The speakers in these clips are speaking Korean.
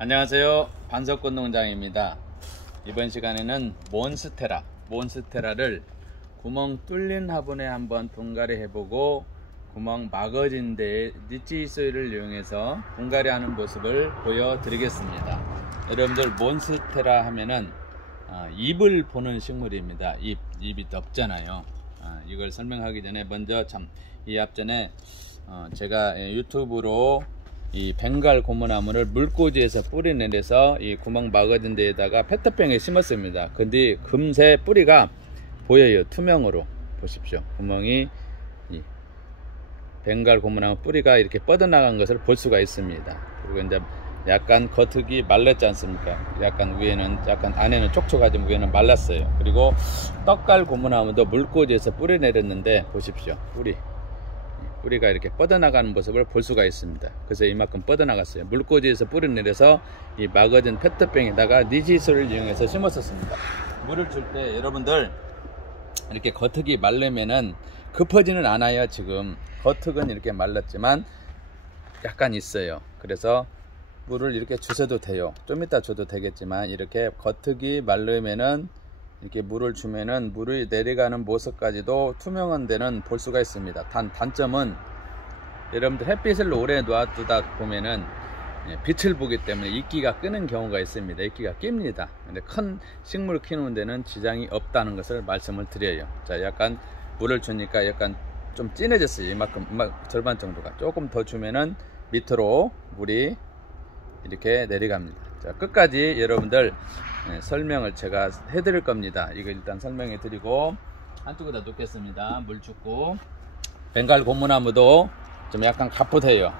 안녕하세요, 반석꽃 농장입니다. 이번 시간에는 몬스테라를 구멍 뚫린 화분에 한번 분갈이 해보고 구멍 막아진 데에 니치소일을 이용해서 분갈이 하는 모습을 보여드리겠습니다. 여러분들 몬스테라 하면은 잎을 보는 식물입니다. 잎이 넓잖아요. 이걸 설명하기 전에 먼저 이 앞전에 제가 유튜브로 이 벵갈 고무나무를 물꽂이에서 뿌리 내려서 이 구멍 막아진 데에다가 페트병에 심었습니다. 근데 금세 뿌리가 보여요. 투명으로 보십시오. 구멍이 이 벵갈 고무나무 뿌리가 이렇게 뻗어나간 것을 볼 수가 있습니다. 그리고 이제 약간 겉흙이 말랐지 않습니까? 약간 위에는 약간 안에는 촉촉하지만 위에는 말랐어요. 그리고 떡갈 고무나무도 물꽂이에서 뿌리 내렸는데 보십시오. 뿌리가 이렇게 뻗어나가는 모습을 볼 수가 있습니다. 그래서 이만큼 뻗어나갔어요. 물꽂이에서 뿌리 내려서 이 막아진 페트병에다가 니치소를 이용해서 심었었습니다. 물을 줄 때 여러분들 이렇게 겉흙이 말르면은 급하지는 않아요. 지금 겉흙은 이렇게 말랐지만 약간 있어요. 그래서 물을 이렇게 주셔도 돼요. 좀 이따 줘도 되겠지만 이렇게 겉흙이 말르면은 이렇게 물을 주면은 물이 내려가는 모습까지도 투명한 데는 볼 수가 있습니다. 단점은 여러분들 햇빛을 오래 놔두다 보면은 빛을 보기 때문에 이끼가 끄는 경우가 있습니다. 이끼가 낍니다. 근데 큰 식물 키우는 데는 지장이 없다는 것을 말씀을 드려요. 자, 약간 물을 주니까 약간 좀 진해졌어요. 이만큼 절반 정도가. 조금 더 주면은 밑으로 물이 이렇게 내려갑니다. 자, 끝까지 여러분들 설명을 제가 해드릴 겁니다. 이거 일단 설명해 드리고 한쪽에다 놓겠습니다. 물 줍고 벵갈 고무나무도 좀 약간 가풋해요.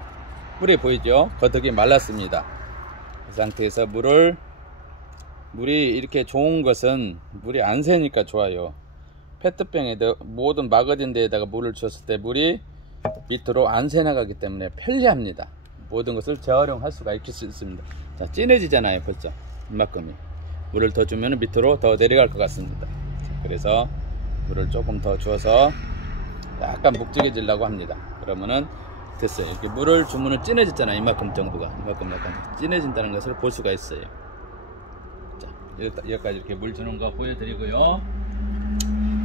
뿌리 보이죠? 겉흙이 말랐습니다. 이 상태에서 물이 이렇게 좋은 것은 물이 안 새니까 좋아요. 페트병에 모든 막아진 데에다가 물을 줬을 때 물이 밑으로 안 새나가기 때문에 편리합니다. 모든 것을 재활용할 수가 있습니다. 자, 진해지잖아요. 벌써 이만큼이. 물을 더 주면 밑으로 더 내려갈 것 같습니다. 그래서 물을 조금 더 주어서 약간 묵직해지려고 합니다. 그러면은 됐어요. 이렇게 물을 주면은 진해졌잖아요. 이만큼 정도가. 이만큼 약간 진해진다는 것을 볼 수가 있어요. 자, 여기까지 이렇게 물 주는 거 보여드리고요.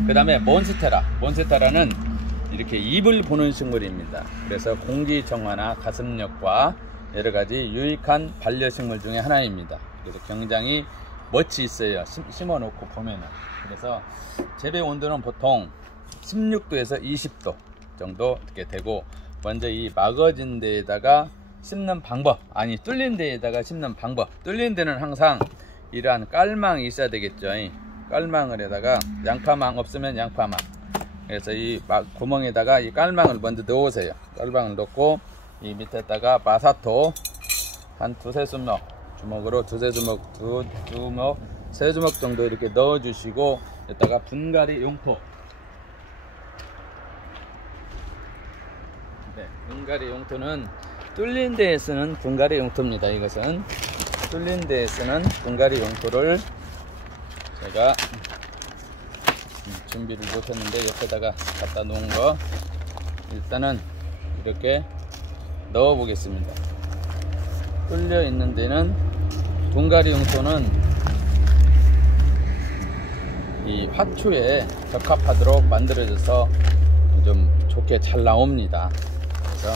그 다음에 몬스테라는 이렇게 잎을 보는 식물입니다. 그래서 공기정화나 가습력과 여러가지 유익한 반려식물 중에 하나입니다. 그래서 굉장히 멋이 있어요. 심어놓고 보면은. 그래서 재배 온도는 보통 16도에서 20도 정도 이렇게 되고, 먼저 이 막아진 데에다가 심는 방법, 뚫린 데에다가 심는 방법. 뚫린 데는 항상 이러한 깔망이 있어야 되겠죠. 깔망을 에다가 양파망 없으면 양파망. 그래서 이 구멍에다가 이 깔망을 먼저 넣으세요. 깔망을 넣고 이 밑에다가 마사토 한 두세 주먹, 주먹으로 두세 주먹, 세 주먹 정도 이렇게 넣어 주시고, 여기다가 분갈이 용토. 네, 분갈이 용토는 뚫린 데에 쓰는 분갈이 용토입니다. 이것은 뚫린 데에 쓰는 분갈이 용토를 제가 준비를 못했는데 옆에다가 갖다 놓은 거 일단은 이렇게 넣어 보겠습니다. 뚫려 있는 데는 분갈이 용토는 이 화초에 적합하도록 만들어져서 좀 좋게 잘 나옵니다. 그래서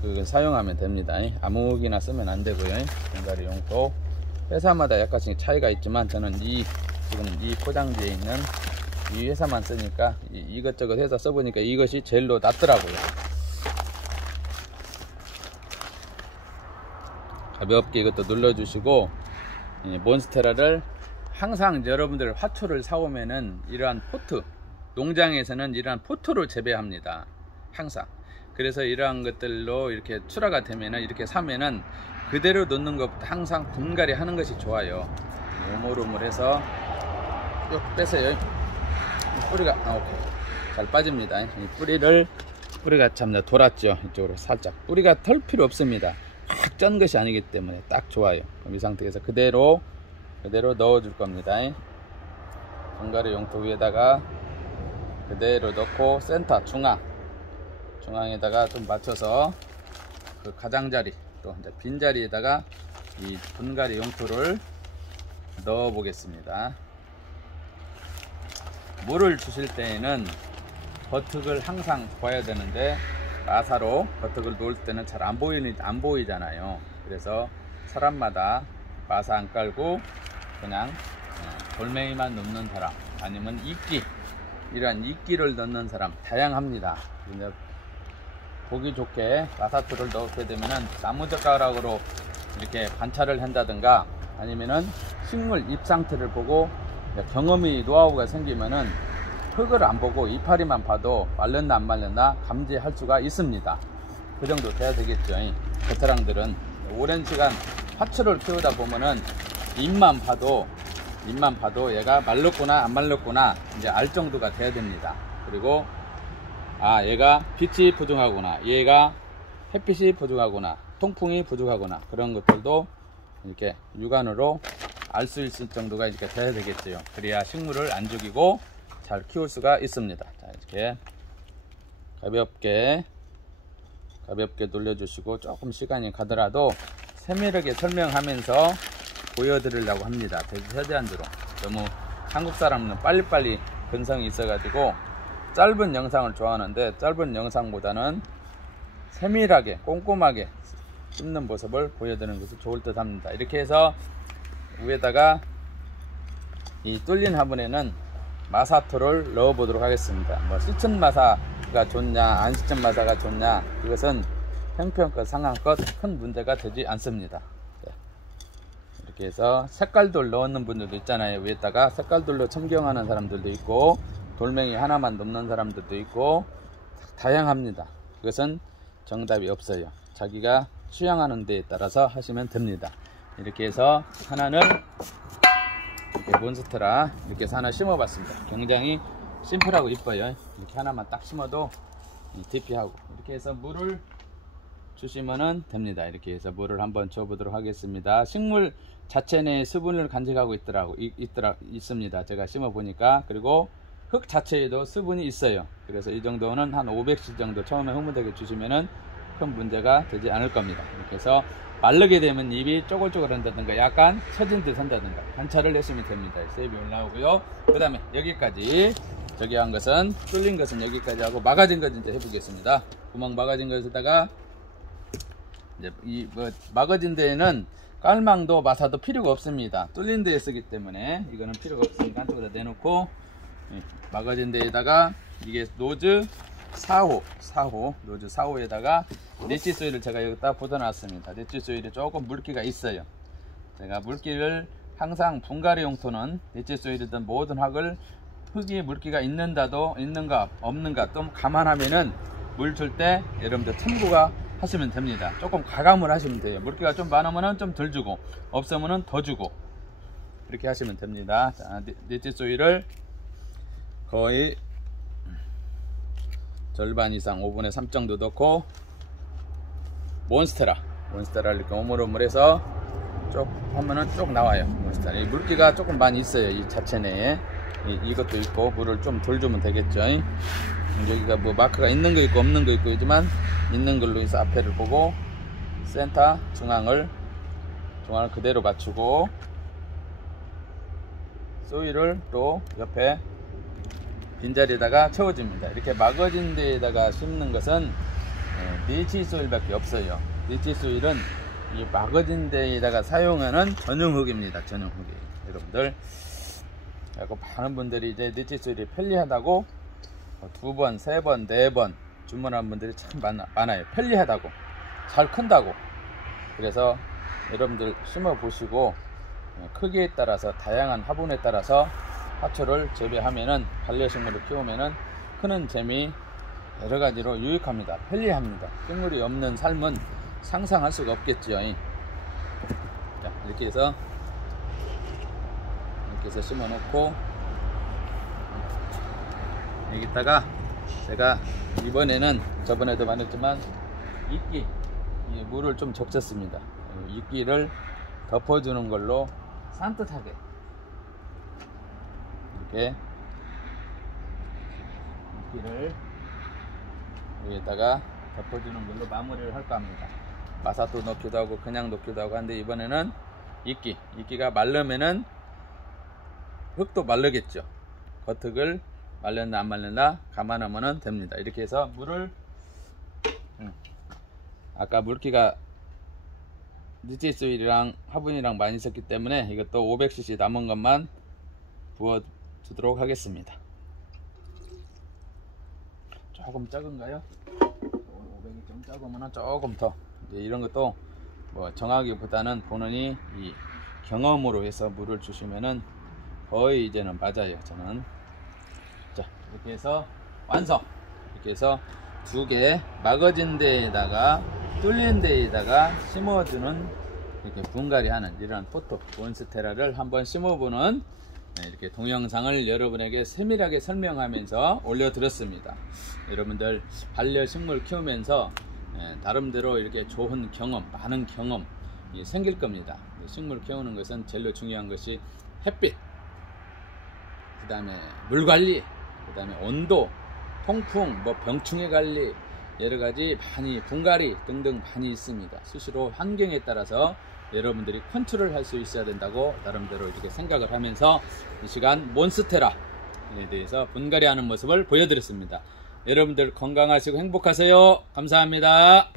그걸 사용하면 됩니다. 아무 무기나 쓰면 안 되고요. 분갈이 용토 회사마다 약간씩 차이가 있지만 저는 지금 이 포장지에 있는 이 회사만 쓰니까 이것저것 해서 써보니까 이것이 제일로 낫더라고요. 가볍게 이것도 눌러주시고, 몬스테라를 항상 여러분들 화초를 사오면은 이러한 포트, 농장에서는 이러한 포트로 재배합니다. 항상. 그래서 이러한 것들로 이렇게 출하가 되면은 이렇게 사면은 그대로 놓는 것보다 항상 분갈이 하는 것이 좋아요. 오물오물해서 쭉 빼세요. 뿌리가 오케이. 잘 빠집니다. 뿌리가 참 돌았죠. 이쪽으로 살짝. 뿌리가 털 필요 없습니다. 확 짠 것이 아니기 때문에 딱 좋아요. 그럼 이 상태에서 그대로 넣어 줄 겁니다. 분갈이 용토 위에다가 그대로 넣고 센터 중앙에다가 좀 맞춰서 그 가장자리 또 이제 빈자리에다가 이 분갈이 용토를 넣어 보겠습니다. 물을 주실 때에는 버특을 항상 봐야 되는데 마사로 버특을 놓을 때는 잘 안 보이잖아요. 그래서 사람마다 마사 안 깔고 그냥 돌멩이만 넣는 사람, 아니면 이끼, 이러한 이끼를 넣는 사람 다양합니다. 보기 좋게 마사토를 넣게 되면은 나무젓가락으로 이렇게 관찰을 한다든가, 아니면은 식물 잎 상태를 보고 경험이 노하우가 생기면은 흙을 안 보고 이파리만 봐도 말렸나 안 말렸나 감지할 수가 있습니다. 그 정도 돼야 되겠죠. 베테랑들은 오랜 시간 화초를 키우다 보면은 잎만 봐도 얘가 말랐구나 안 말랐구나 이제 알 정도가 돼야 됩니다. 그리고 얘가 빛이 부족하구나, 얘가 햇빛이 부족하구나, 통풍이 부족하구나, 그런 것들도 이렇게 육안으로 알 수 있을 정도가 이렇게 돼야 되겠죠. 그래야 식물을 안 죽이고 잘 키울 수가 있습니다. 자, 이렇게 가볍게 돌려주시고, 조금 시간이 가더라도 세밀하게 설명하면서 보여드리려고 합니다. 최대한대로. 너무 한국 사람은 빨리빨리 근성이 있어가지고 짧은 영상을 좋아하는데, 짧은 영상보다는 세밀하게 꼼꼼하게 씹는 모습을 보여드리는 것이 좋을 듯 합니다. 이렇게 해서 위에다가 이 뚫린 화분에는 마사토를 넣어 보도록 하겠습니다. 뭐 씻은 마사가 좋냐 안 씻은 마사가 좋냐, 이것은 형편껏 상황껏 큰 문제가 되지 않습니다. 이렇게 해서 색깔돌 넣는 분들도 있잖아요. 위에다가 색깔돌로 첨경하는 사람들도 있고, 돌멩이 하나만 넣는 사람들도 있고, 다양합니다. 그것은 정답이 없어요. 자기가 수양하는 데에 따라서 하시면 됩니다. 이렇게 해서 하나는 이렇게 몬스테라 이렇게 해서 하나 심어 봤습니다. 굉장히 심플하고 이뻐요. 이렇게 하나만 딱 심어도 DP하고, 이렇게 해서 물을 주시면 됩니다. 이렇게 해서 물을 한번 줘 보도록 하겠습니다. 식물 자체 내에 수분을 간직하고 있습니다. 제가 심어 보니까. 그리고 흙 자체에도 수분이 있어요. 그래서 이 정도는 한 500cc 정도 처음에 흐무되게 주시면은 큰 문제가 되지 않을 겁니다. 이렇게 해서 마르게 되면 잎이 쪼글쪼글 한다든가 약간 처진 듯 한다든가 관찰을 하시면 됩니다. 세입이 올라오고요. 그 다음에 여기까지 저기 한 것은, 뚫린 것은 여기까지 하고, 막아진 것 이제 해보겠습니다. 구멍 막아진 것에다가 이제 막아진 데에는 깔망도 마사도 필요가 없습니다. 뚫린 데에 쓰기 때문에 이거는 필요가 없으니까 한쪽에다 내놓고, 막아진 데에다가 이게 노즈 4호 노즈 4호에다가 네치 소일을 제가 여기다 묻어놨습니다. 네치 소일이 조금 물기가 있어요. 제가 물기를 항상 분갈이 용토는 네치 소일이든 모든 흙이 물기가 있는가 없는가 좀 감안하면은 물 줄 때 여러분들 참고가 하시면 됩니다. 조금 가감을 하시면 돼요. 물기가 좀 많으면은 좀 덜 주고, 없으면은 더 주고, 이렇게 하시면 됩니다. 자, 네치 소일을 거의 절반 이상 5분의 3 정도 넣고, 몬스테라를 이렇게 오물오물해서 쭉 하면은 쭉 나와요. 몬스테라. 이 물기가 조금 많이 있어요. 이 자체 내에. 이것도 있고, 물을 좀 덜 주면 되겠죠. 여기가 뭐 마크가 있는 거 있고 없는 거 있고 있지만, 있는 걸로 해서 앞에를 보고 센터 중앙을 그대로 맞추고, 소일을 또 옆에 빈자리에다가 채워줍니다. 이렇게 막아진 데에다가 심는 것은 네치 소일밖에 없어요. 네치 소일은 이 막아진 데에다가 사용하는 전용흙입니다. 전용흙이. 여러분들, 그리고 많은 분들이 이제 네치 소일이 편리하다고 2번, 3번, 4번 주문한 분들이 참 많아요. 편리하다고, 잘 큰다고. 그래서 여러분들 심어 보시고 크기에 따라서, 다양한 화분에 따라서 화초를 재배하면은, 반려식물을 키우면은 크는 재미 여러가지로 유익합니다. 편리합니다. 식물이 없는 삶은 상상할 수가 없겠죠. 자, 이렇게 해서 심어 놓고, 여기다가 제가 이번에는 저번에도 말했지만 이끼, 물을 좀 적셨습니다. 이끼를 덮어주는 걸로 산뜻하게 이렇게 이끼를 여기에다가 덮어주는 걸로 마무리를 할까 합니다. 마사토 넣기도 하고 그냥 넣기도 하고 하는데, 이번에는 이끼가 마르면은 흙도 마르겠죠. 겉흙을 말렸나 안 말렸나 감안하면 됩니다. 이렇게 해서 물을, 아까 물기가 니치소일이랑 화분이랑 많이 있었기 때문에 이것도 500cc 남은 것만 부어 주도록 하겠습니다. 조금 적은가요? 500이 좀 적으면 조금 더, 이제 이런 것도 뭐 정하기보다는 본인이 이 경험으로 해서 물을 주시면은 거의 이제는 맞아요. 저는. 자, 이렇게 해서 완성. 이렇게 해서 2개 막아진 데에다가 뚫린 데에다가 심어주는, 이렇게 분갈이 하는 이런 포토 몬스테라를 한번 심어보는, 이렇게 동영상을 여러분에게 세밀하게 설명하면서 올려드렸습니다. 여러분들 반려식물 키우면서 나름대로 이렇게 좋은 경험, 많은 경험이 생길 겁니다. 식물 키우는 것은 제일 중요한 것이 햇빛, 그 다음에 물관리, 그 다음에 온도, 통풍, 뭐 병충해 관리, 여러가지 많이 분갈이 등등 많이 있습니다. 수시로 환경에 따라서 여러분들이 컨트롤 할 수 있어야 된다고 나름대로 이렇게 생각을 하면서 이 시간 몬스테라에 대해서 분갈이 하는 모습을 보여드렸습니다. 여러분들 건강하시고 행복하세요. 감사합니다.